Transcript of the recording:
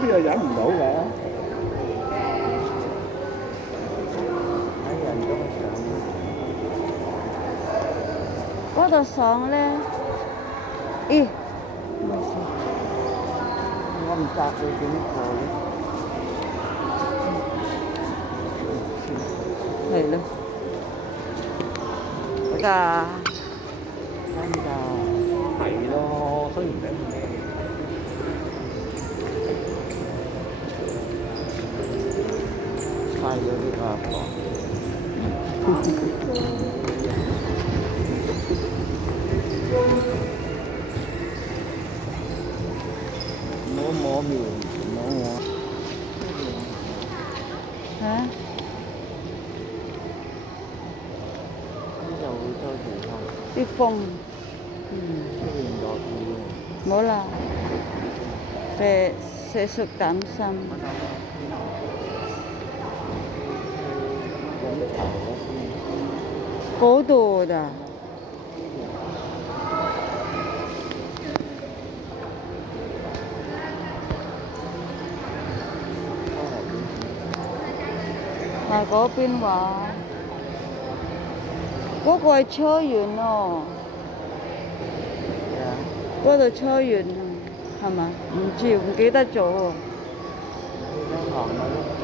bây giờ忍唔到㗎。睇人都上。嗰度上咧，咦？我唔答佢點過咧。係咯，㗎，真㗎，係咯，雖然頂唔起。嘥咗啲阿婆。摸面，摸。嚇？又會多地方。啲風，出邊落雨喎。冇啦，社畜擔心。飲茶嗰邊。嗰度㗎。係嗰邊話，嗰個係車園咯，嗰度車園係嘛？唔知唔記得咗喎。你想行咪咯？